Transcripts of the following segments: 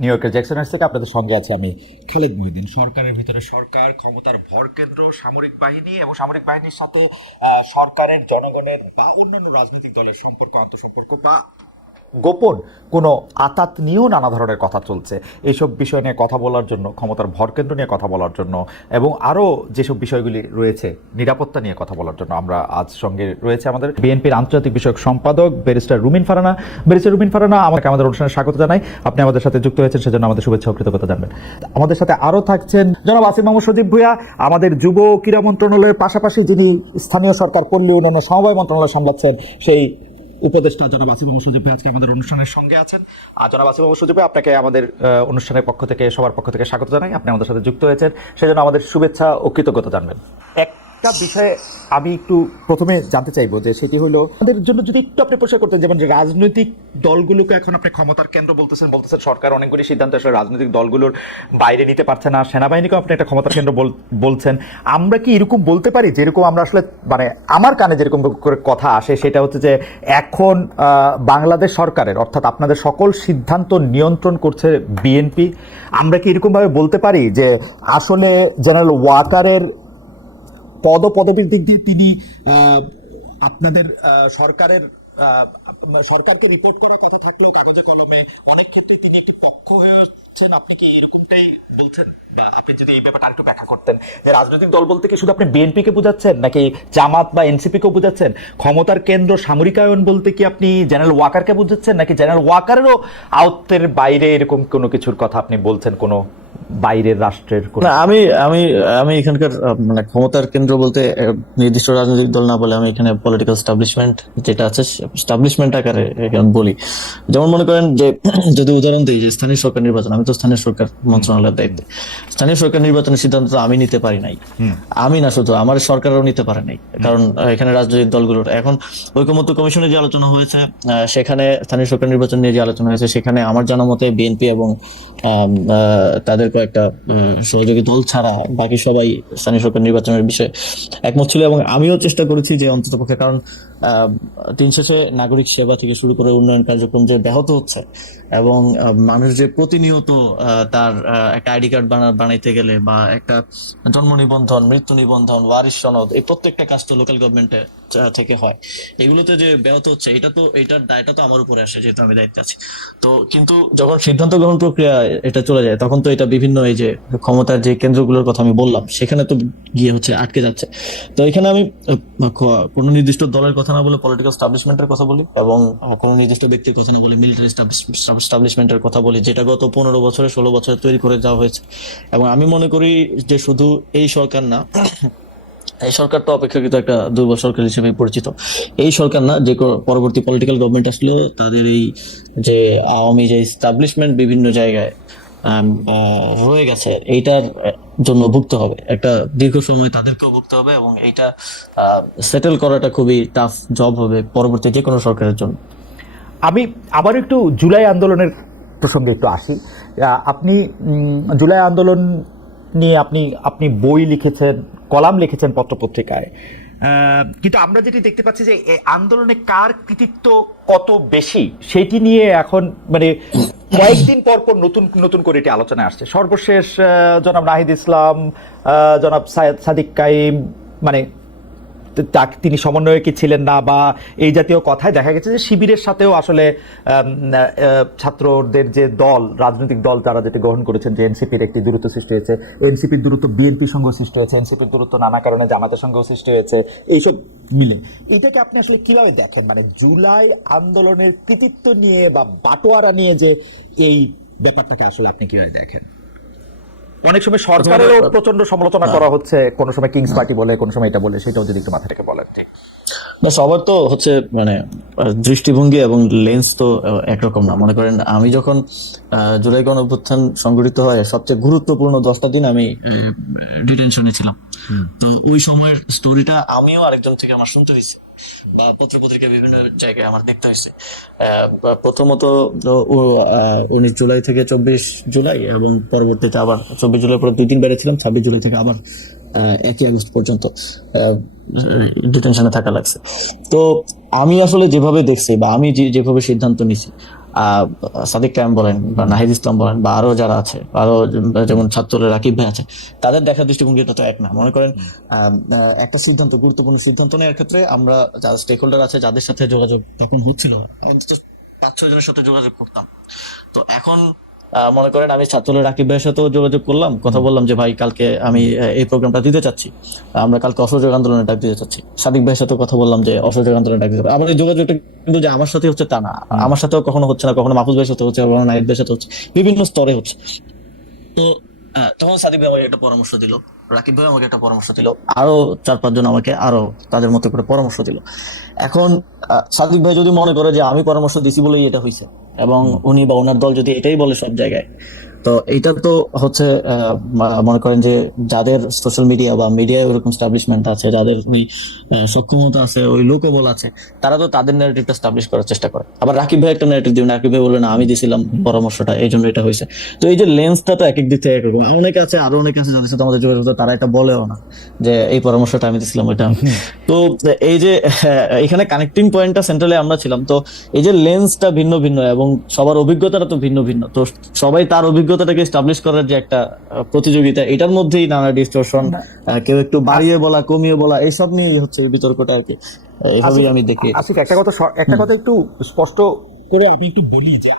New ইয়র্কের Jackson Heights থেকে আপনাদের সঙ্গে আছি আমি খালেদ মহিউদ্দিন। সরকারের ভিতরে সরকার, ক্ষমতার ভরকেন্দ্র সামরিক বাহিনী এবং সামরিক বাহিনীর সাথে সরকারের, জনগণের বা অন্যান্য রাজনৈতিক দলের সম্পর্ক, আন্তঃসম্পর্ক বা গোপন কোনো আতাত নিয়েও নানা ধরনের কথা চলছে। এইসব বিষয় নিয়ে কথা বলার জন্য, ক্ষমতার ভরকেন্দ্র নিয়ে কথা বলার জন্য এবং আরও যেসব বিষয়গুলি রয়েছে নিরাপত্তা নিয়ে কথা বলার জন্য আমরা আজ সঙ্গে রয়েছে আমাদের বিএনপির আন্তর্জাতিক বিষয়ক সম্পাদক ব্যারিস্টার রুমিন ফারহানা। ব্যারিস্টার রুমিন ফারহানা, আমাকে আমাদের অনুষ্ঠানে স্বাগত জানাই। আপনি আমাদের সাথে যুক্ত হয়েছেন, সেজন্য আমাদের শুভেচ্ছা ও কৃতজ্ঞতা জানবেন। আমাদের সাথে আরও থাকছেন জনাব আসিফ মাহমুদ সজীব ভূঁইয়া, আমাদের যুব ক্রীড়া মন্ত্রণালয়ের পাশাপাশি যিনি স্থানীয় সরকার, পল্লী উন্নয়ন সমবায় মন্ত্রণালয় সামলাচ্ছেন সেই উপদেষ্টা জনাব আসিফ মাহমুদ সজীব ভাই আজকে আমাদের অনুষ্ঠানের সঙ্গে আছেন। আর জনাব আসিফ মাহমুদ সজীব ভাই, আপনাকে আমাদের অনুষ্ঠানের পক্ষ থেকে, সবার পক্ষ থেকে স্বাগত জানাই। আপনি আমাদের সাথে যুক্ত হয়েছেন, সেজন্য আমাদের শুভেচ্ছা ও কৃতজ্ঞতা জানবেন। একটা বিষয়ে আমি একটু প্রথমে জানতে চাইবো, যে সেটি হলো আমাদের জন্য যদি একটু আপনি পরিষ্কার করতেন, যেমন রাজনৈতিক দলগুলোকে এখন আপনি ক্ষমতার কেন্দ্র বলতেছেন, সরকার অনেকগুলি সিদ্ধান্ত আসলে রাজনৈতিক দলগুলোর বাইরে নিতে পারছে না, সেনাবাহিনীকেও আপনি একটা ক্ষমতার কেন্দ্র বলছেন। আমরা কি এরকম বলতে পারি, যেরকম আমরা আসলে মানে আমার কানে যেরকম করে কথা আসে, সেটা হচ্ছে যে এখন বাংলাদেশ সরকারের, অর্থাৎ আপনাদের সকল সিদ্ধান্ত নিয়ন্ত্রণ করছে বিএনপি? আমরা কি এরকমভাবে বলতে পারি যে আসলে জেনারেল ওয়াকারের পদপদবীর দিক দিয়ে তিনি আপনাদের সরকারের সরকারকে রিপোর্ট করার কথা থাকলেও কাগজে কলমে অনেক ক্ষেত্রে তিনি একটি পক্ষ হয়েছেন? আপনি কি এরকমটাই বলছেন? বা আপনি যদি এই ব্যাপারটা আরেকটু ব্যাখ্যা করতেন, যে রাজনৈতিক দল বলতে কি শুধু আপনি বিএনপি কে বোঝাচ্ছেন, নাকি জামাত বা এনসিপি কে বোঝাচ্ছেন? ক্ষমতার কেন্দ্র সামরিকায়ন বলতে কি আপনি জেনারেল ওয়াকারকে বোঝাচ্ছেন, নাকি জেনারেল ওয়াকারেরও আয়ত্তের বাইরে এরকম কোনো কিছুর কথা আপনি বলছেন, কোনো বাইরের রাষ্ট্রের? না, আমি আমি আমি এখানকার মানে ক্ষমতার কেন্দ্র বলতে নির্দিষ্ট রাজনৈতিক দল না বলে আমি এখানে পলিটিক্যাল স্টাবলিশমেন্ট যেটা আছে, স্টাবলিশমেন্ট আকারে এখানে বলি। যেমন মনে করেন যে, যদি উদাহরণ দিই যে স্থানীয় সরকার নির্বাচন, আমি তো স্থানীয় সরকার মন্ত্রণালয়ের দায়িত্বে। স্থানীয় সরকার নির্বাচনের সিদ্ধান্ত তো আমি নিতে পারি নাই, আমি না, শুধু আমার সরকারও নিতে পারে নাই, কারণ এখানে রাজনৈতিক দলগুলোর এখন ঐকমত্য কমিশনে যে আলোচনা হয়েছে, সেখানে স্থানীয় সরকার নির্বাচন নিয়ে যে আলোচনা হয়েছে, সেখানে আমার জানা মতে বিএনপি এবং তাদের কয়েকটা সহযোগী দল ছাড়া বাকি সবাই স্থানীয় সরকার নির্বাচনের বিষয়ে একমত ছিল। এবং আমিও চেষ্টা করেছি যে অন্ততপক্ষে, কারণ দিন শেষে নাগরিক সেবা থেকে শুরু করে উন্নয়ন কার্যক্রম যে ব্যাহত হচ্ছে, এবং মানুষ যে প্রতিনিয়ত তার একটা আইডি কার্ড বানাইতে গেলে, বা একটা জন্ম নিবন্ধন, মৃত্যু নিবন্ধন, ওয়ারিশ সনদ, এই প্রত্যেকটা কাজ তো লোকাল গভর্নমেন্টে থেকে হয়, এগুলোতে যে ব্যাহত হচ্ছে, এটার দায়টা তো আমার উপরে আসে, যেহেতু আমি দায়িত্বে আছি। তো কিন্তু যখন সিদ্ধান্ত গ্রহণ প্রক্রিয়া এটা চলে যায়, তখন তো এটা বিভিন্ন এই যে ক্ষমতার যে কেন্দ্রগুলোর কথা আমি বললাম, সেখানে তো গিয়ে হচ্ছে আটকে যাচ্ছে। তো এখানে আমি কোনো নির্দিষ্ট দলের কথা না বলে পলিটিক্যাল স্টাবলিশমেন্টের কথা বলি, এবং কোনো নির্দিষ্ট ব্যক্তির কথা না বলে মিলিটারি স্টাবলিশমেন্টের কথা বলি, যেটা গত 15 বছরে 16 বছরে তৈরি করে যাওয়া হয়েছে। এবং আমি মনে করি যে শুধু এই সরকার না, এই সরকার তো অপেক্ষাকৃত একটা দুর্বল সরকার হিসেবে পরিচিত, এই সরকার না, যে পরবর্তী পলিটিক্যাল গভর্নমেন্ট আসলেও তাদের এই যে আওয়ামী যে এস্টাবলিশমেন্ট বিভিন্ন জায়গায় রয়ে গেছে, এইটার জন্য ভুগতে হবে, একটা দীর্ঘ সময় তাদেরকেও ভুগতে হবে, এবং এইটা সেটেল করাটা খুবই টাফ জব হবে পরবর্তী যে কোনো সরকারের জন্য। আমি আবার একটু জুলাই আন্দোলনের প্রসঙ্গে একটু আসি। আপনি জুলাই আন্দোলন নিয়ে আপনি বই লিখেছেন, কলাম লিখেছেন পত্রপত্রিকায়, কিন্তু আমরা যেটি দেখতে পাচ্ছি যে এই আন্দোলনে কার কৃতিত্ব কত বেশি, সেটি নিয়ে এখন মানে কয়েকদিন পর পর নতুন নতুন করে এটি আলোচনায় আসছে। সর্বশেষ জনাব নাহিদ ইসলাম, জনাব সাদিক কাইম, মানে তিনি সমন্বয়কই ছিলেন না, বা এই জাতীয় কথায় দেখা গেছে যে শিবিরের সাথেও আসলে ছাত্রদের যে দল, রাজনৈতিক দল যারা যেটি গ্রহণ করেছেন, যে এনসিপির একটি দূরত্ব সৃষ্টি হয়েছে, এনসিপির দূরত্ব বিএনপির সঙ্গেও সৃষ্টি হয়েছে, এনসিপির দূরত্ব নানা কারণে জামাতের সঙ্গেও সৃষ্টি হয়েছে, এইসব মিলে এটাকে আপনি আসলে কিভাবে দেখেন? মানে জুলাই আন্দোলনের কৃতিত্ব নিয়ে বা বাটোয়ারা নিয়ে যে এই ব্যাপারটাকে আসলে আপনি কিভাবে দেখেন? অনেক সময় সরকারেরও প্রচন্ড সমালোচনা করা হচ্ছে, কোনো সময় কিংস পার্টি বলে, কোনো সময় এটা বলে, সেটাও যদি একটু মাথা থেকে বলেন। না, সবার তো হচ্ছে মানে দৃষ্টিভঙ্গি এবং লেন্স তো একরকম না। মনে করেন আমি যখন জুলাই গণ অভ্যুত্থান সংঘটিত হয়, সবচেয়ে গুরুত্বপূর্ণ 10টা দিন আমি ডিটেনশনে ছিলাম। তো ওই সময়ের স্টোরিটা আমিও আরেকজন থেকে আমার শুনতে হয়েছে, বা পত্রপত্রিকায় বিভিন্ন জায়গায় আমার দেখতে হয়েছে। প্রথমত 19 জুলাই থেকে 24 জুলাই, এবং পরবর্তীতে আবার 24 জুলাই পরে 2 দিন বেড়েছিলাম, 26 জুলাই থেকে আবার 1 আগস্ট পর্যন্ত ডিটেনশনে থাকা লাগছে। তো আমি আসলে যেভাবে দেখছি, বা আমি যেভাবে সিদ্ধান্ত নিছি, সাদিক কায়েম বলেন বা নাহিদ ইসলাম বলেন বা আরো যারা আছে, আরো যেমন ছাত্রদের রাকিব ভাই আছে, তাদের দেখার দৃষ্টিভঙ্গিটা তো এক না। মনে করেন একটা সিদ্ধান্ত, গুরুত্বপূর্ণ সিদ্ধান্ত নেওয়ার ক্ষেত্রে আমরা যারা স্টেক হোল্ডার আছে, যাদের সাথে যোগাযোগ তখন হচ্ছিল, অন্তত 5-6 জনের সাথে যোগাযোগ করতাম। তো এখন মনে করেন আমি ছাত্রদের রাকিব ভাইয়ের সাথেও যোগাযোগ করলাম, কথা বললাম যে ভাই কালকে আমি এই প্রোগ্রামটা দিতে চাচ্ছি, আমরা কালকে অসহযোগ আন্দোলনের ডাক দিতে চাচ্ছি। সাদিক ভাইয়ের সাথেও কথা বললাম যে অসহযোগ আন্দোলনের ডাক দিতে হবে। আবার এই যোগাযোগটা কিন্তু যে আমার সাথে হচ্ছে তা না, আমার সাথেও কখনো হচ্ছে না, কখনো মাহফুজ ভাইয়ের সাথে হচ্ছে, কখনো নাহিদ ভাইয়ের সাথে হচ্ছে, বিভিন্ন স্তরে হচ্ছে। তো তখন সাদিক ভাই আমাকে একটা পরামর্শ দিল, রাকিব ভাই আমাকে একটা পরামর্শ দিল, আরো 4-5 জন আমাকে আরো তাদের মতো করে পরামর্শ দিল। এখন সাদিক ভাই যদি মনে করে যে আমি পরামর্শ দিছি বলেই এটা হয়েছে, এবং উনি বা ওনার দল যদি এটাই বলে সব জায়গায়, তো এইটা তো হচ্ছে মনে করেন যে যাদের সোশ্যাল মিডিয়া বা মিডিয়ায় ওরকম স্টাবলিশমেন্ট আছে, যাদের ওই সক্ষমতা আছে, ওই লোকবল আছে, তারা তো তাদের ন্যারেটিভটা স্টাবলিশ করার চেষ্টা করে। আবার রাকিব ভাই একটা ন্যারেটিভ দিবেন, রাকিব ভাই বলবে না আমি দিছিলাম পরামর্শটা, এই জন্য এটা হয়েছে। তো এই যে লেন্সটা তো এক এক দিক থেকে একরকম। অনেকে আছে, আরো অনেকে আছে যাদের সাথে আমাদের যোগাযোগ, তারা এটা বলেও না যে এই পরামর্শটা আমি দিছিলাম ওইটা। তো এই যে এখানে কানেক্টিং পয়েন্টটা সেন্ট্রালে আমরা ছিলাম। তো এই যে লেন্সটা ভিন্ন ভিন্ন এবং সবার অভিজ্ঞতাটা তো ভিন্ন ভিন্ন, তো সবাই তার অভিজ্ঞতাটাকে এস্টাবলিশ করার যে একটা প্রতিযোগিতা, এটার মধ্যেই নানা ডিসটরশন, কেউ একটু বাড়িয়ে বলা, কমিয়ে বলা, এইসব নিয়েই হচ্ছে এই বিতর্কটা আর কি। এইভাবেই আমি দেখি। আসিফ, একটা কথা একটু স্পষ্ট করে আমি একটু বলি যে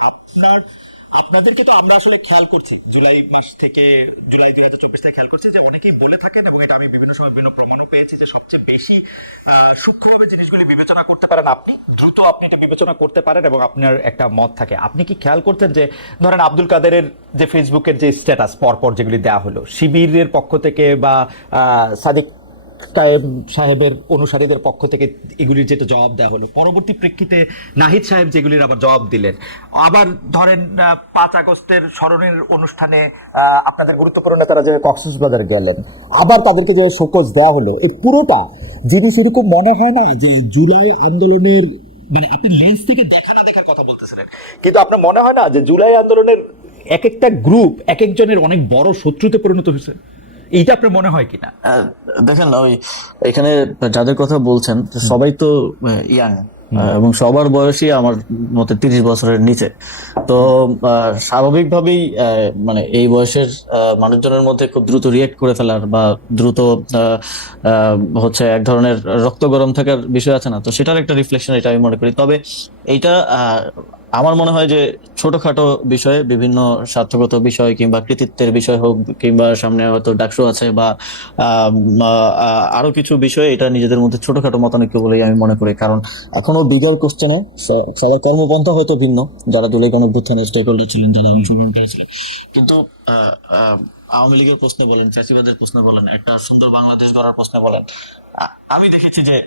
আপনাদেরকে তো আমরা আসলে খেয়াল করছি জুলাই মাস থেকে, জুলাই 2024 থেকে খেয়াল করছি যে অনেকেই বলে থাকেন, এবং এটা আমি বিভিন্ন সময় বিভিন্ন প্রমাণও পেয়েছি, যে সবচেয়ে বেশি সূক্ষ্মভাবে জিনিসগুলি বিবেচনা করতে পারেন আপনি, দ্রুত আপনি এটা বিবেচনা করতে পারেন, এবং আপনার একটা মত থাকে। আপনি কি খেয়াল করছেন যে ধরেন আব্দুল কাদেরের যে ফেসবুকের যে স্ট্যাটাস পরপর যেগুলি দেওয়া হলো শিবিরের পক্ষ থেকে বা সাদিক কায়েম সাহেবের অনুসারীদের পক্ষ থেকে, এগুলির যেটা জবাব দেওয়া হলো, পরবর্তী প্রেক্ষিতে নাহিদ সাহেব যেগুলির আবার জবাব দিলেন। আবার ধরেন 5 আগস্টের স্মরণের অনুষ্ঠানে আপনাদের গুরুত্বপূর্ণ নেতারা যে কক্সবাজার গেলেন, আবার তাদেরকে যে শোকজ দেওয়া হলো, এই পুরোটা জিনিস এরকম মনে হয় না যে জুলাই আন্দোলনের, মানে আপনি লেন্স থেকে দেখা না দেখার কথা বলতেছিলেন, কিন্তু আপনার মনে হয় না যে জুলাই আন্দোলনের এক একটা গ্রুপ এক একজনের অনেক বড় শত্রুতে পরিণত হয়েছে? এইটা আপনার মনে হয় কিনা? দেখেন ওই এখানে যাদের কথা বলছেন সবাই তো ইয়াং, এবং সবার বয়সই আমার মতে 30 বছরের নিচে। তো স্বাভাবিকভাবেই মানে এই বয়সের মানুষজনের মধ্যে খুব দ্রুত রিয়েক্ট করে ফেলার বা দ্রুত হচ্ছে এক ধরনের রক্ত গরম থাকার বিষয় আছে না, তো সেটার একটা রিফ্লেকশন এটা আমি মনে করি। তবে এইটা আমার মনে হয় যে ছোটখাটো বিষয়ে, বিভিন্ন স্বার্থগত বিষয় কিংবা কৃতিত্বের বিষয় হোক, কিংবা সামনে হয়তো ডাকসু আছে বা আরো কিছু বিষয়, এটা নিজেদের মধ্যে ছোটখাটো মতানৈক্য বলেই আমি মনে করি। কারণ এখনো বিগার কোশ্চেনে সবার কর্মপন্থা হয়তো ভিন্ন, যারা দলীয় গণঅভ্যুত্থানের স্টেক হোল্ডার ছিলেন, যারা অংশগ্রহণকারী ছিলেন, কিন্তু আওয়ামী লীগের প্রশ্ন বলেন, ফ্যাসিবাদের প্রশ্ন বলেন, একটা সুন্দর বাংলাদেশ গড়ার প্রশ্ন বলেন, আমি দেখেছি যে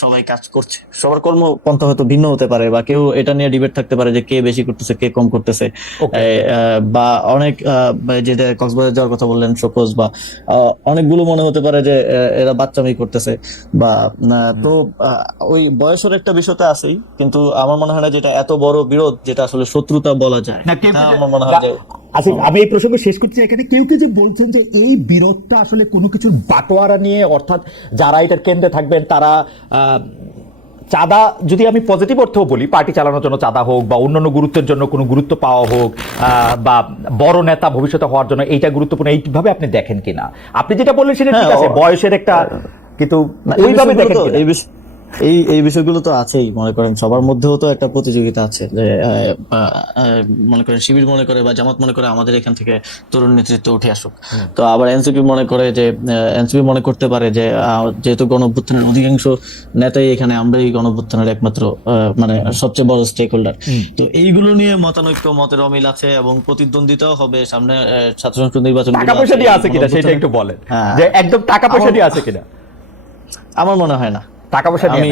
সবাই কাজ করছে। সবার কর্মপন্থা হয়তো ভিন্ন হতে পারে, বা কেউ এটা নিয়ে ডিবেট থাকতে পারে যে কে বেশি করতেছে, কে কম করতেছে, বা অনেক যেটা কক্সবাজার যাওয়ার কথা বললেন শোকজ, বা অনেকগুলো মনে হতে পারে যে এরা বাচ্চামি করতেছে, বা তো ওই বয়সের একটা বিষয়টা আছেই। কিন্তু আমার মনে হয় না যেটা এত বড় বিরোধ যেটা আসলে শত্রুতা বলা যায়। আমার মনে হয় যে আচ্ছা, আমি এই প্রসঙ্গ শেষ করছি এখানে। কেউ যে বলছেন যে এই বিরোধটা আসলে কোনো কিছুর বাটোয়ারা নিয়ে, অর্থাৎ যারা এটার কেন্দ্রে থাকবেন তারা চাঁদা, যদি আমি পজিটিভ অর্থেও বলি, পার্টি চালানোর জন্য চাঁদা হোক বা অন্যান্য গুরুত্বের জন্য কোনো গুরুত্ব পাওয়া হোক, বা বড় নেতা ভবিষ্যতে হওয়ার জন্য এইটা গুরুত্বপূর্ণ, এইভাবে আপনি দেখেন কিনা? আপনি যেটা বললেন সেটা ঠিক আছে, বয়সের একটা, কিন্তু ওইভাবে দেখেন কিনা? এই বিষয়গুলো তো আছেই। মনে করেন সবার মধ্যেও তো একটা প্রতিযোগিতা আছে, যে মনে করেন শিবির মনে করে বা জামাত মনে করে আমাদের এখান থেকে তরুণ নেতৃত্ব উঠে আসুক, তো আবার এনসিপি মনে করে যে, এনসিপি মনে করতে পারে যে যেহেতু গণঅভ্যুত্থানের অধিকাংশ নেতাই এখানে, আমরাই গণঅভ্যুত্থানের একমাত্র মানে সবচেয়ে বড় স্টেক হোল্ডার। তো এইগুলো নিয়ে মতানৈক্য, মতের অমিল আছে, এবং প্রতিদ্বন্দ্বিতাও হবে সামনে ছাত্র সংসদ নির্বাচন। টাকা পয়সা দিয়ে আছে কিনা সেটা একটু বলেন, যে একদম টাকা পয়সা দিয়ে আছে কিনা? আমার মনে হয় না, টাকা পয়সা আমি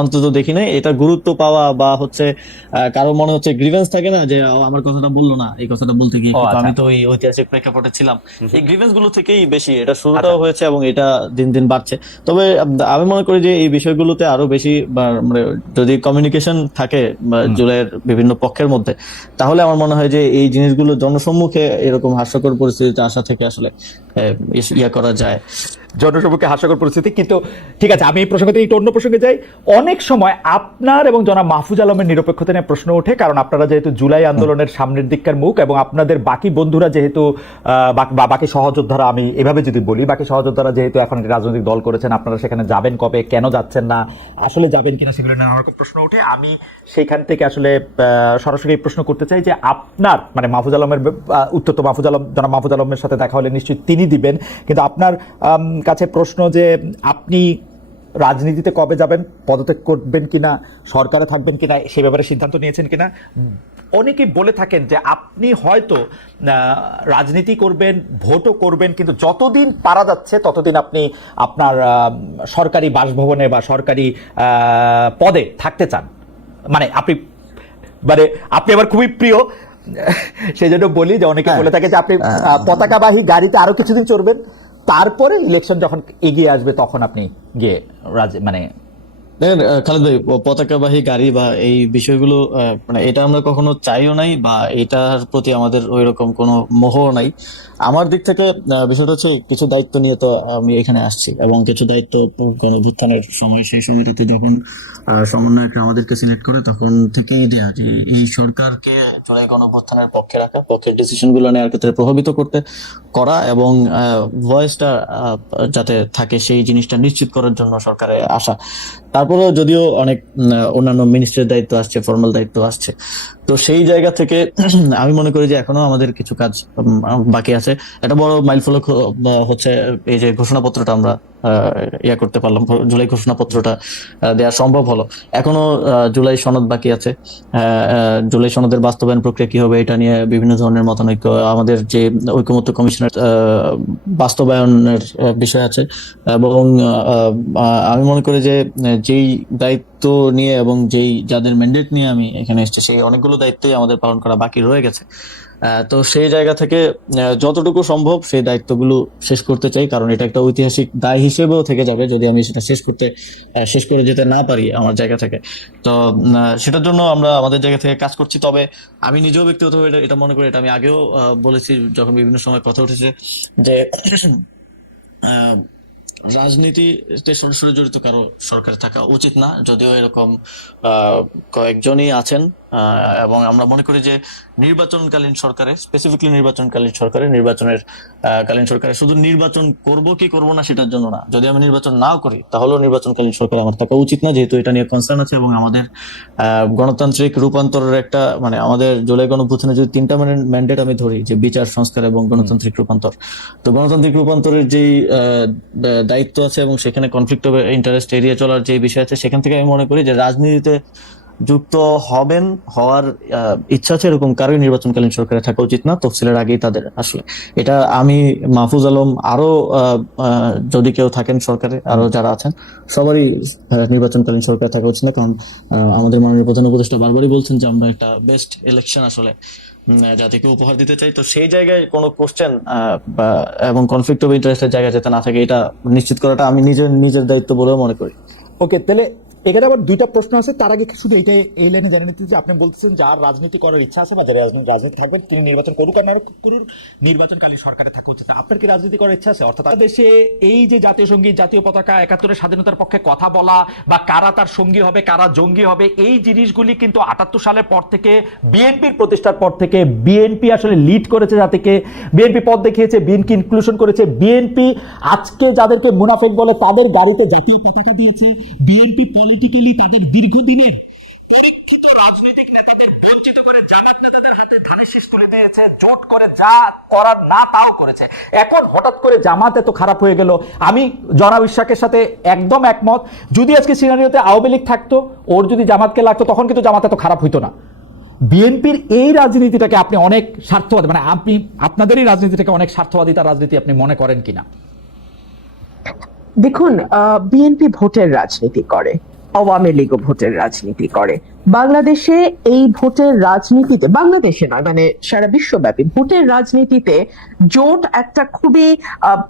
অন্তত দেখি নাই এটা গুরুত্ব পাওয়া, বা হচ্ছে কারো মনে হচ্ছে গ্রিভেন্স থাকে না যে আমার কথাটা বললো না, এই কথাটা বলতে গিয়ে, কিন্তু আমি তো ওই ঐতিহাসিক প্রেক্ষাপটে ছিলাম, এই গ্রিভেন্স গুলো থেকেই বেশি এটা শুরুটাও হয়েছে, এবং এটা দিন দিন বাড়ছে। তবে আমি মনে করি যে এই বিষয়গুলোতে আরো বেশি, মানে যদি কমিউনিকেশন থাকে জুলাইয়ের বিভিন্ন পক্ষের মধ্যে, তাহলে আমার মনে হয় যে এই জিনিসগুলো জনসম্মুখে এরকম হাস্যকর পরিস্থিতিতে আসা থেকে আসলে ইয়া করা যায়। জনসমুখে হাস্যকর পরিস্থিতি। কিন্তু ঠিক আছে, আমি এই প্রসঙ্গ থেকে একটু অন্য প্রসঙ্গে যাই। অনেক সময় আপনার এবং জনাব মাহফুজ আলমের নিরপেক্ষতা নিয়ে প্রশ্ন ওঠে, কারণ আপনারা যেহেতু জুলাই আন্দোলনের সামনের দিককার মুখ, এবং আপনাদের বাকি বন্ধুরা যেহেতু বাকি সহযোদ্ধারা, আমি এভাবে যদি বলি, বাকি সহযোদ্ধারা যেহেতু এখন একটি রাজনৈতিক দল করেছেন, আপনারা সেখানে যাবেন কবে, কেন যাচ্ছেন না, আসলে যাবেন কিনা, সেগুলো নিয়ে নানা রকম প্রশ্ন ওঠে। আমি সেইখান থেকে আসলে সরাসরি এই প্রশ্ন করতে চাই যে আপনার মানে মাহফুজ আলমের উত্তর তো জনাব মাহফুজ আলমের সাথে দেখা হলে নিশ্চয়ই তিনি দিবেন, কিন্তু আপনার কাছে প্রশ্ন যে আপনি রাজনীতিতে কবে যাবেন, পদত্যাগ করবেন কিনা, সরকারে থাকবেন কিনা, সে ব্যাপারে সিদ্ধান্ত নিয়েছেন কিনা। অনেকেই বলে থাকেন যে আপনি হয়তো রাজনীতি করবেন, ভোটও করবেন, কিন্তু যতদিন পারা যাচ্ছে ততদিন আপনি আপনার সরকারি বাসভবনে বা সরকারি পদে থাকতে চান। মানে আপনি আমার খুবই প্রিয়, সেই জন্য বলি যে অনেকে বলে থাকে যে আপনি পতাকাবাহী গাড়িতে আরো কিছুদিন চড়বেন, তারপরে ইলেকশন যখন এগিয়ে আসবে তখন আপনি গিয়ে দেখেন খালেদ ভাই, পতাকাবাহী গাড়ি বা এই বিষয়গুলো মানে এটা আমরা কখনো চাইও নাই, বা এটার প্রতি আমাদের ওই রকম কোনো মোহ নাই। আমার দিক থেকে বিষয়টা হচ্ছে কিছু দায়িত্ব নিয়ে তো আমি এখানে আসছি, এবং কিছু দায়িত্ব গণঅভ্যুত্থানের সময়, সেই সময়টাতে যখন সমন্বয়করা আমাদেরকে সিলেক্ট করে তখন থেকেই দেয়া যে এই সরকারকে জুলাই গণঅভ্যুত্থানের পক্ষে রাখা, পক্ষের ডিসিশন গুলো নেওয়ার ক্ষেত্রে প্রভাবিত করা, এবং ভয়েসটা যাতে থাকে সেই জিনিসটা নিশ্চিত করার জন্য সরকারে আসা। তারপরেও যদিও অনেক অন্যান্য মিনিস্ট্রির দায়িত্ব আসছে, ফর্মাল দায়িত্ব আসছে, তো সেই জায়গা থেকে আমি মনে করি যে এখনো আমাদের কিছু কাজ বাকি আছে। একটা বড় মাইলফলক হচ্ছে এই যে ঘোষণাপত্রটা আমরা করতে পারলাম, জুলাই ঘোষণাপত্রটা দেওয়া সম্ভব হলো। এখনো জুলাই সনদ বাকি আছে। জুলাই সনদের বাস্তবায়ন প্রক্রিয়া কি হবে এটা নিয়ে বিভিন্ন ধরনের মতানৈক্য, আমাদের যে ঐকমত্য কমিশনের বাস্তবায়নের বিষয় আছে, এবং আমি মনে করি যে যেই দায়িত্ব নিয়ে এবং যাদের ম্যান্ডেট নিয়ে আমি এখানে এসেছি, সেই অনেকগুলো দায়িত্বই আমাদের পালন করা বাকি রয়ে গেছে। তো সেই জায়গা থেকে যতটুকু সম্ভব সেই দায়িত্বগুলো শেষ করতে চাই, কারণ এটা একটা ঐতিহাসিক দায় হিসেবেও থেকে যাবে যদি আমি সেটা শেষ করে যেতে না পারি আমার জায়গা থেকে। তো সেটার জন্য আমরা আমাদের জায়গা থেকে কাজ করছি। তবে আমি নিজেও ব্যক্তিগতভাবে এটা মনে করি, এটা আমি আগেও বলেছি যখন বিভিন্ন সময় কথা উঠেছে, যে রাজনীতিতে সরাসরি জড়িত কারো সরকারে থাকা উচিত না, যদিও এরকম কয়েকজনই আছেন। এবং আমরা মনে করি যে নির্বাচনকালীন সরকারে, স্পেসিফিকলি কালীন সরকারে শুধু নির্বাচন করব কি করব না সেটার জন্য না, যদি আমি নির্বাচন নাও করি তাহলেও নির্বাচনকালীন সরকার আমার থাকা উচিত না, যেহেতু এটা নিয়ে কনসার্ন আছে। এবং আমাদের গণতান্ত্রিক রূপান্তরের একটা মানে আমাদের জুলাই গণঅভ্যুত্থানে যদি 3টা ম্যান্ডেট আমি ধরি, যে বিচার সংস্কার এবং গণতান্ত্রিক রূপান্তর, তো গণতান্ত্রিক রূপান্তরের যেই দায়িত্ব আছে এবং সেখানে কনফ্লিক্ট অফ ইন্টারেস্ট এড়িয়ে চলার যে বিষয় আছে, সেখান থেকে আমি মনে করি যে রাজনীতিতে যুক্ত হওয়ার ইচ্ছা আছে এরকম কারোই নির্বাচনকালীন সরকারে থাকা উচিত না, তফসিলের আগেই তাদের আসলে। এটা আমি, মাহফুজ আলম, আরো যদি কেউ থাকেন সরকারে, আরো যারা আছেন, সবারই নির্বাচনকালীন সরকারে থাকা উচিত না। কারণ আমাদের মাননীয় প্রধান উপদেষ্টা বারবারই বলছেন যে আমরা একটা বেস্ট ইলেকশন আসলে জাতিকে উপহার দিতে চাই। তো সেই জায়গায় কোনো কোশ্চেন এবং কনফ্লিক্ট অফ ইন্টারেস্টের জায়গা যাতে না থাকে, এটা নিশ্চিত করাটা আমি নিজের দায়িত্ব বলেও মনে করি। ওকে, তাহলে এখানে আবার দুইটা প্রশ্ন আছে। তার আগে শুধু এই লাইনে জেনে নিতে যে আপনি বলতেছেন যার রাজনীতি করার ইচ্ছা আছে বা যারা রাজনীতি থাকবেন তিনি নির্বাচন করুক আর না করুক, নির্বাচনকালীন সরকারে থাকা উচিত না। আপনার কি রাজনীতি করার ইচ্ছা আছে? অর্থাৎ দেশে এই যে জাতীয় সঙ্গীত, জাতীয় পতাকা, 71-এর স্বাধীনতার পক্ষে কথা বলা, বা কারা তার সঙ্গী হবে, কারা জঙ্গি হবে, এই জিনিসগুলি কিন্তু 78 সালের পর থেকে, বিএনপির প্রতিষ্ঠার পর থেকে বিএনপি আসলে লিড করেছে, জাতিকে বিএনপি পথ দেখিয়েছে, বিএনপি ইনক্লুশন করেছে। বিএনপি আজকে যাদেরকে মুনাফিক বলে তাদের গাড়িতে জাতীয় পতাকা দিয়েছে। বিএনপি পলিটিক্যালি তাদের দীর্ঘদিনের পরীক্ষিত রাজনৈতিক নেতাদের বঞ্চিত করে জামাত নেতাদের হাতে ধানের শীষ তুলে দিয়েছে, জোট করে যা করার না তাও করেছে। এখন হঠাৎ করে জামাত এত খারাপ হয়ে গেল, আমি জনাব ইশাকের সাথে একদম একমত। যদি আজকে সিনারিওতে আওয়ামী লীগ থাকতো, ওর যদি জামাতকে লাগতো, তখন কিন্তু জামাত এত খারাপ হইতো না। বিএনপির এই রাজনীতিটাকে আপনি অনেক স্বার্থবাদী, মানে আপনি আপনাদের এই রাজনীতিটাকে অনেক স্বার্থবাদিতার রাজনীতি আপনি মনে করেন কিনা? দেখুন, বিএনপি ভোটের রাজনীতি করে, আওয়ামী লীগও ভোটের রাজনীতি করে, বাংলাদেশে এই ভোটের রাজনীতিতে, বাংলাদেশে নয় মানে সারা বিশ্বব্যাপী ভোটের রাজনীতিতে জোট একটা খুবই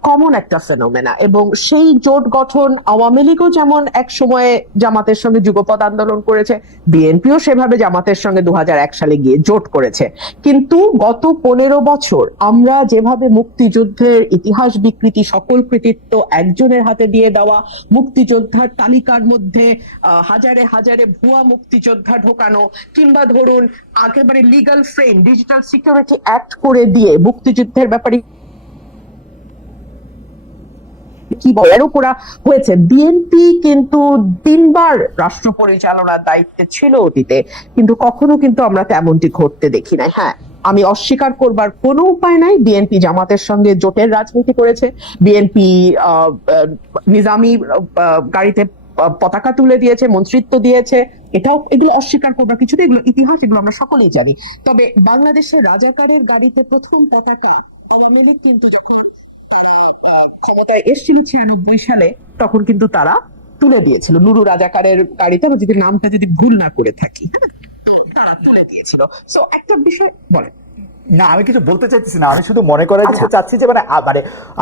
কমন একটা ফেনোমেনা, এবং সেই জোট গঠন আওয়ামী লীগও যেমন এক সময়ে জামাতের সঙ্গে যুগপৎ আন্দোলন করেছে, বিএনপিও সেভাবে জামাতের সঙ্গে 2001 সালে গিয়ে জোট করেছে। কিন্তু গত 15 বছর আমরা যেভাবে মুক্তিযুদ্ধের ইতিহাস বিকৃতি, সকল কৃতিত্ব একজনের হাতে দিয়ে দেওয়া, মুক্তিযোদ্ধার তালিকার মধ্যে হাজারে হাজারে ভুয়া মুক্তিযোদ্ধা ঢোকানো, কিংবা ধরুন একেবারে legal frame digital security act করে দিয়ে মুক্তিযুদ্ধের ব্যাপারে কি বলারও করা হয়েছে। বিএনপি কিন্তু 3বার রাষ্ট্র পরিচালনার দায়িত্বে ছিল অতীতে, কিন্তু কখনো কিন্তু আমরা তেমনটি ঘটতে দেখি নাই। হ্যাঁ, আমি অস্বীকার করবার কোনো উপায় নাই, বিএনপি জামাতের সঙ্গে জোটের রাজনীতি করেছে, বিএনপি নিজামী গাড়িতে পতাকা তুলে দিয়েছে, মন্ত্রিত্ব দিয়েছে, এগুলো অস্বীকার করবার কিছু নেই, এগুলো ইতিহাস, এগুলো আমরা সকলেই জানি। তবে বাংলাদেশের রাজাকারের গাড়িতে প্রথম পতাকা আওয়ামী লীগ কিন্তু যখন ক্ষমতায় এসেছিল 96 সালে, তখন কিন্তু তারা তুলে দিয়েছিল নুরু রাজাকারের গাড়িতে, আমি যদি নামটা যদি ভুল না করে থাকি, তারা তুলে দিয়েছিল। সো একটা বিষয় বলেন। না, আমি কিছু বলতে চাইতেছি না, আমি শুধু মনে করাই দিতে চাচ্ছি যে মানে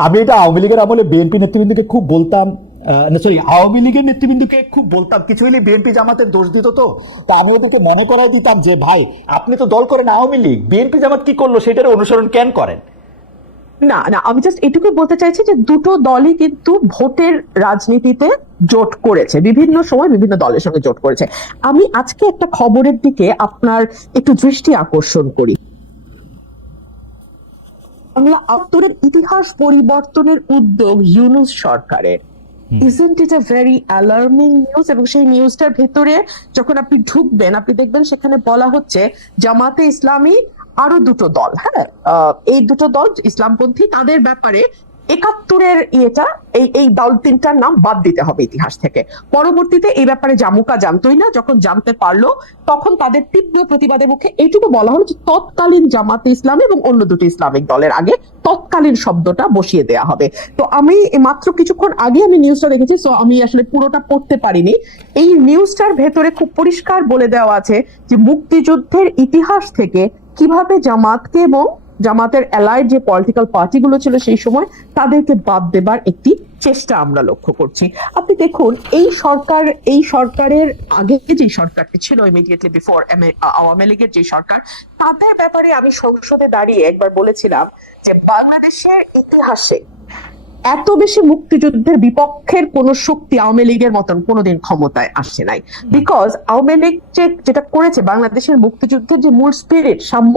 আমি এটা আওয়ামী লীগের আমলে বিএনপি নেতৃবৃন্দকে খুব বলতাম, সরি আওয়ামী লীগের নেতৃবৃন্দকে খুব বলতাম, কিছু হলে বিএনপি জামাতের দোষ দিত, তো আমি ওদেরকে মনে করাই দিতাম যে ভাই আপনি তো দল করেন আওয়ামী লীগ, বিএনপি জামাত কি করলো সেটার অনুসরণ কেন করেন? না না, আমি জাস্ট এটুকু বলতে চাইছি যে দুটো দলই কিন্তু ভোটের রাজনীতিতে জোট করেছে, বিভিন্ন সময় বিভিন্ন দলের সঙ্গে জোট করেছে। আমি আজকে একটা খবরের দিকে আপনার একটু দৃষ্টি আকর্ষণ করি। বাংলা আত্মরের ইতিহাস পরিবর্তনের উদ্যোগ ইউনূস সরকারের, isn't it a very alarming news? এবং সেই নিউজটার ভেতরে যখন আপনি ঢুকবেন, আপনি দেখবেন সেখানে বলা হচ্ছে জামাতে ইসলামী আরো দুটো দল, হ্যাঁ এই দুটো দল ইসলামপন্থী, তাদের ব্যাপারে 71-এর এই দল তিনটার নাম বাদ দিতে হবে ইতিহাস থেকে। পরবর্তীতে এই ব্যাপারে জামুকা জানতোই না, যখন জানতে পারলো তখন তাদের তীব্র প্রতিবাদের মুখে এইটুকু বলা হলো যে তৎকালীন জামাতে ইসলামী এবং অন্য দুটি ইসলামিক দলের আগে তৎকালীন শব্দটা বসিয়ে দেয়া হবে। তো আমি মাত্র কিছুক্ষণ আগে আমি নিউজটা দেখেছি, সো আমি আসলে পুরোটা পড়তে পারিনি। এই নিউজটার ভেতরে খুব পরিষ্কার বলে দেওয়া আছে যে মুক্তিযুদ্ধের ইতিহাস থেকে কিভাবে জামাতকে এবং জামাতের অ্যালাইড যে পলিটিক্যাল পার্টিগুলো ছিল সেই সময় তাদেরকে বাদ দেবার একটি চেষ্টা আমরা লক্ষ্য করছি। আপনি দেখুন এই সরকারের আগে যে সরকারটি ছিল ইমিডিয়েটলি বিফোর আওয়ামী লীগের যে সরকার, তাদের ব্যাপারে আমি সংসদে দাঁড়িয়ে একবার বলেছিলাম যে বাংলাদেশের ইতিহাসে এত বেশি মুক্তিযুদ্ধের বিপক্ষের কোন শক্তি আওয়ামী লীগের মতন কোনোদিন ক্ষমতায় আসে নাই। বিকজ আওয়ামী লীগ যেটা করেছে, বাংলাদেশের মুক্তিযুদ্ধের যে মূল স্পিরিট, সাম্য,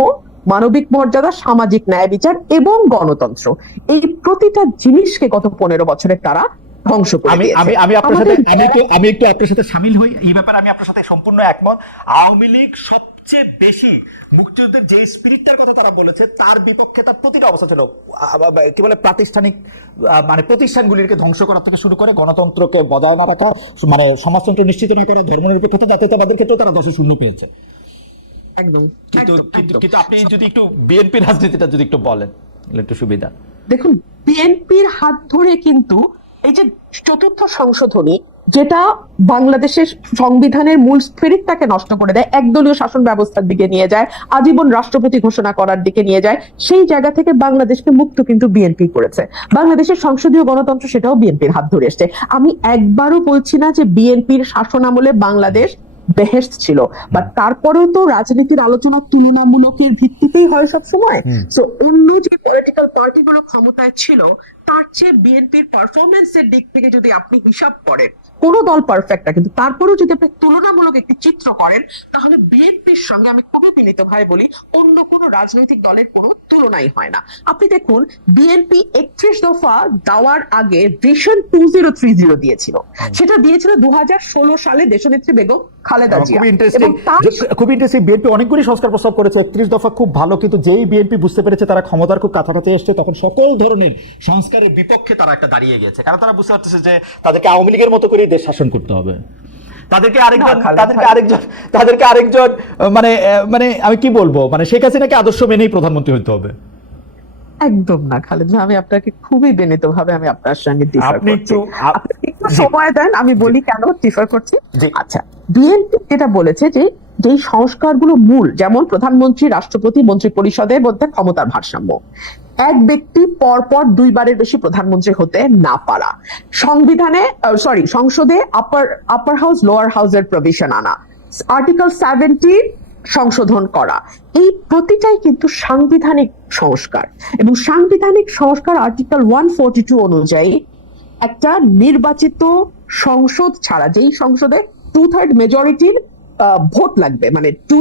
মানবিক মর্যাদা, সামাজিক ন্যায় বিচার এবং গণতন্ত্র, এই প্রতিটা জিনিসকে গত 15 বছরে তারা ধ্বংস করে দিয়েছে। আমি একটু আপনার সাথে শামিল হই এই ব্যাপারে, আমি আপনার সাথে সম্পূর্ণ একমত। আওয়ামী লীগ সবচেয়ে বেশি মুক্তিযুদ্ধের যে স্পিরিটটার কথা তারা বলেছে তার বিপক্ষে তার প্রতিটা অবস্থা ছিল, কি বলে প্রাতিষ্ঠানিক মানে প্রতিষ্ঠানগুলিকে ধ্বংস করা থেকে শুরু করে গণতন্ত্রকে বজায় না রাখা, মানে সমাজতন্ত্র নিশ্চিত না করা, ধর্মনিরপেক্ষতা, জাতীয়তাবাদের ক্ষেত্রে তারা 10-0 পেয়েছে। কিন্তু আপনি যদি একটু বিএনপি রাজনীতিটা যদি একটু বলেন একটু সুবিধা। দেখুন, বিএনপির হাত ধরে কিন্তু এই যে চতুর্থ সংশোধনী, যেটা বাংলাদেশের সংবিধানের মূল স্পিরিটটাকে নষ্ট করে দেয়, একদলীয় শাসন ব্যবস্থার দিকে নিয়ে যায়, আজীবন রাষ্ট্রপতি ঘোষণা করার দিকে নিয়ে যায়, সেই জায়গা থেকে বাংলাদেশকে মুক্ত কিন্তু বিএনপি করেছে। বাংলাদেশের সংসদীয় গণতন্ত্র সেটাও বিএনপির হাত ধরে এসছে। আমি একবারও বলছি না যে বিএনপির শাসন আমলে বাংলাদেশ বেহেশত ছিল, বাট তারপরেও তো রাজনীতির আলোচনা তুলনামূলকের ভিত্তিতেই হয় সবসময়। তো অন্য যে পলিটিক্যাল পার্টিগুলো ক্ষমতায় ছিল তার চেয়ে বিএনপির পারফরমেন্সের দিক থেকে যদি আপনি হিসাব করেন, কোন দল পারফেক্ট না, কিন্তু তারপরেও যদি আপনি তুলনামূলক একটি চিত্র করেন, তাহলে বিএনপির সঙ্গে আমি খুবই বিনীত ভাই বলি অন্য কোন রাজনৈতিক দলের কোনো তুলনাই হয় না। আপনি দেখুন, বিএনপি 31 দফা দেওয়ার আগে ভিশন 2030 দিয়েছিল, সেটা দিয়েছিল 2016 সালে দেশনেত্রী বেগম খালেদা জিয়া। খুব ইন্টারেস্টিং, বিএনপি অনেকগুলি সংস্কার প্রস্তাব করেছে, 31 দফা খুব ভালো, কিন্তু যেই বিএনপি বুঝতে পেরেছে তারা ক্ষমতার খুব কাছাকাছি এসছে, তখন সকল ধরনের সংস্কারের বিপক্ষে তারা একটা দাঁড়িয়ে গেছে, কারণ তারা বুঝতে পারতেছে যে তাদেরকে আওয়ামী লীগের মতো করে দেশ শাসন করতে হবে, তাদেরকে আরেকজন মানে আমি কি বলবো, মানে শেখ হাসিনাকে আদর্শ মেনেই প্রধানমন্ত্রী হতে হবে। একদম না খালেদ ভাই, আমি আপনাকে খুবই বিনীতভাবে আমি আপনার সঙ্গে ডিফার আপনি করছি। একটু আপনি একটু সময় দেন, আমি বলি কেন ডিফার করছি। জি। আচ্ছা, বিএনপি যেটা বলেছে যে যেই সংস্কারগুলো মূল, যেমন প্রধানমন্ত্রী, রাষ্ট্রপতি, মন্ত্রী পরিষদের মধ্যে ক্ষমতার ভারসাম্য, এক ব্যক্তি পরপর দুইবারের বেশি প্রধানমন্ত্রী হতে না পারা, সংবিধানে সংসদে আপার হাউস লোয়ার হাউসের প্রভিশন আনা, আর্টিকেল 70 সংশোধন করা, এই প্রতিটাই কিন্তু সাংবিধানিক সংস্কার। এবং সাংবিধানিক সংস্কার আর্টিকেল 142 অনুযায়ী একটা নির্বাচিত সংসদ ছাড়া, যেই সংসদে 2/3 মেজরিটির ভোট লাগবে, মানে টু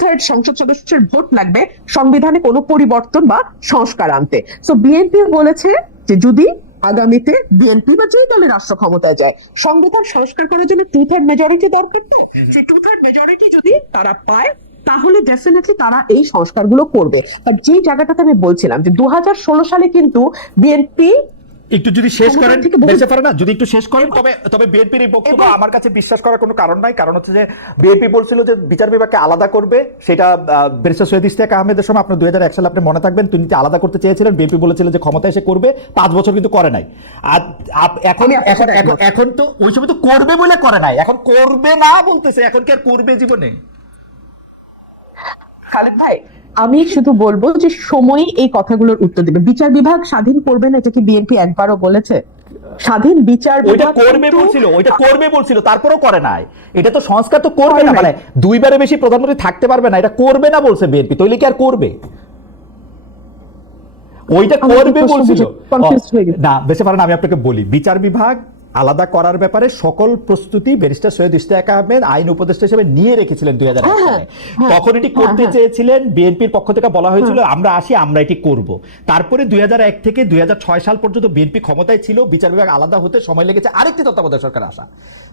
থার্ড সংসদ সদস্যের ভোট লাগবে সংবিধানে কোনো পরিবর্তন বা সংস্কার আনতে। সো বিএনপি বলেছে যে যদি আগামীতে বিএনপি বা যে দলের রাষ্ট্র ক্ষমতায় যায়, সংবিধান সংস্কার করার জন্য 2/3 মেজরিটি দরকার। তো সেই 2/3 মেজরিটি যদি তারা পায়, তাহলে ডেফিনেটলি তারা এই সংস্কারগুলো করবে। আর যে জায়গাটাতে আমি বলছিলাম যে 2016 সালে কিন্তু বিএনপি একটু যদি শেষ করেন, ক্ষমতা থেকে বহু- বেঁচে পারে না, যদি একটু শেষ করেন, তবে বিএনপির এই বক্তব্য আমার কাছে বিশ্বাস করার কোনো কারণ নাই। কারণ হচ্ছে যে বিএনপি বলছিল যে বিচার বিভাগকে আলাদা করবে, সেটা ব্যারিস্টার সৈয়দ ইশতিয়াক আহমেদের সময়, আপনার 2001 সালে আপনি মনে থাকবেন, তিনি আলাদা করতে চেয়েছিলেন, বিএনপি বলেছিল যে ক্ষমতা এসে করবে, 5 বছর কিন্তু করে নাই। আর এখন এখন এখন এখন তো ওই সময় তো করবে বলে করে নাই, এখন করবে না বলতেছে, এখন কি আর করবে জীবনে? খালেদ ভাই, আমি শুধু বলবো যে সময়ই এই কথাগুলোর উত্তর দেবে। বিচার বিভাগ স্বাধীন করবে না, এটা কি বিএনপি একবারও বলেছে? স্বাধীন বিচার ওইটা বিভাগ করবে কিন্তু- বলছিল, ওইটা করবে বলছিল, তারপরেও করে নাই। এটা তো সংস্কার তো করবে করে না, নাই। মানে দুইবারে বেশি প্রধানমন্ত্রী থাকতে পারবে না, এটা করবে না বলছে বিএনপি, তাইলে কি আর করবে? ওইটা আমি করবে প্রশ্ন বলছিল। বুঝে confused হয়ে গেছি। না বেঁচে পারেন, আমি আপনাকে বলি, বিচার বিভাগ আলাদা করার ব্যাপারে সকল প্রস্তুতি ব্যারিস্টার সৈয়দ ইশতিয়াক আহমেদ আইন উপদেষ্টা হিসেবে নিয়ে রেখেছিলেন 2001 সালে। তখন এটি করতে চেয়েছিলেন, বিএনপির পক্ষ থেকে বলা হয়েছিল আমরা আসি, আমরা এটি করব। তারপরে 2001 থেকে 2006 সাল পর্যন্ত বিএনপি ক্ষমতায় ছিল, বিচার বিভাগ আলাদা হতে সময় লেগেছে আরেকটি তত্ত্বাবধায়ক সরকার আসা।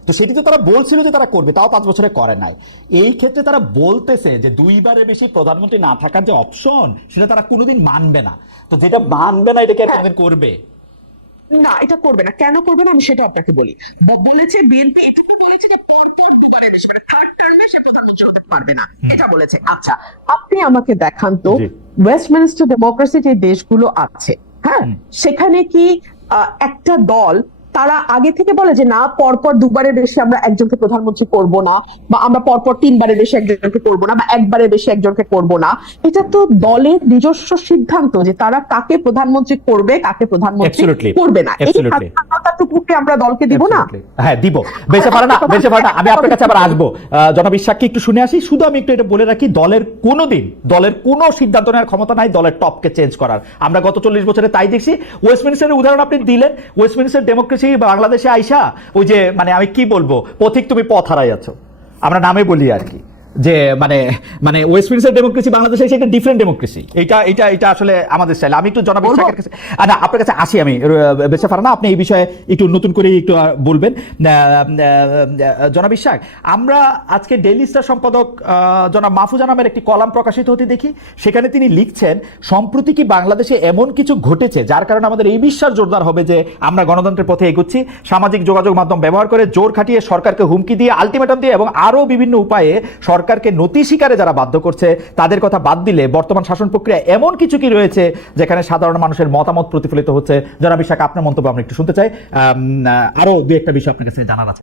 তো সেটি তো তারা বলছিল যে তারা করবে, তাও 5 বছরে করে নাই। এই ক্ষেত্রে তারা বলতেছে যে দুইবারের বেশি প্রধানমন্ত্রী না থাকার যে অপশন, সেটা তারা কোনোদিন মানবে না। তো যেটা মানবে না, এটাকে আর কোনোদিন করবে না, এটা করবে না। কেন করবে না আমি সেটা আপনাকে বলি। বলেছে বিএনপি এটুকু বলেছে যে পরপর দুবারের বেশি, মানে থার্ড টার্মে সে প্রধানমন্ত্রী হতে পারবে না, এটা বলেছে। আচ্ছা, আপনি আমাকে দেখান তো জি। ওয়েস্টমিনিস্টার ডেমোক্রেসি যে দেশগুলো আছে, হ্যাঁ, সেখানে কি একটা দল তারা আগে থেকে বলে যে না, পরপর দুবারের বেশি আমরা একজনকে প্রধানমন্ত্রী করব না, বা আমরা পরপর 3বারের বেশি একজনকে করব না, বা একবারের বেশি একজনকে করব না? এটা তো দলের নিজস্ব সিদ্ধান্ত যে তারা কাকে প্রধানমন্ত্রী করবে, কাকে প্রধানমন্ত্রী Absolutely. করবে না। এই Absolutely. স্বাধীনতাটুকুকে আমরা দলকে দিব না? হ্যাঁ দিব, বেঁচে পারে না, বেঁচে পারে না। আমি আপনার কাছে আবার আসবো, জনাব ইশাককে একটু শুনে আসি। শুধু আমি একটু এটা বলে রাখি, দলের কোনো সিদ্ধান্ত নেওয়ার ক্ষমতা নাই দলের টপকে চেঞ্জ করার। আমরা গত 40 বছরে তাই দেখছি। ওয়েস্টমিনিস্টারের উদাহরণ আপনি দিলেন, ওয়েস্টমিনিস্টার ডেমোক্রেসি বাংলাদেশে আইসা ওই যে, মানে আমি কি বলবো, পথিক তুমি পথ হারাই আছো, আমরা নামে বলি আর কি, যে মানে ওয়েস্টমিনিস্টার ডেমোক্রেসি বাংলাদেশে এসে একটা ডিফারেন্ট ডেমোক্রেসি। এটা আসলে আমাদের স্টাইল। আমি একটু জনাব ইশাকের কাছে, না আপনার কাছে আসি আমি, বেঁচে ফারানা, আপনি এই বিষয়ে একটু নতুন করে একটু বলবেন। জনাব ইশাক, আমরা আজকে ডেইলি স্টার সম্পাদক জনাব মাহফুজা নামের একটি কলাম প্রকাশিত হতে দেখি, সেখানে তিনি লিখছেন, সম্প্রতি কি বাংলাদেশে এমন কিছু ঘটেছে যার কারণে আমাদের এই বিশ্বাস জোরদার হবে যে আমরা গণতন্ত্রের পথে এগোচ্ছি। সামাজিক যোগাযোগ মাধ্যম ব্যবহার করে, জোর খাটিয়ে, সরকারকে হুমকি দিয়ে, আলটিমেটাম দিয়ে এবং আরও বিভিন্ন উপায়ে সরকারকে নতি স্বীকারে যারা বাধ্য করছে, তাদের কথা বাদ দিলে বর্তমান শাসন প্রক্রিয়া এমন কিছু কি রয়েছে যেখানে সাধারণ মানুষের মতামত প্রতিফলিত হচ্ছে? জনাব ইশাক, আপনার মন্তব্য আমরা একটু শুনতে চাই। আরো দু একটা বিষয় আপনার কাছে জানার আছে।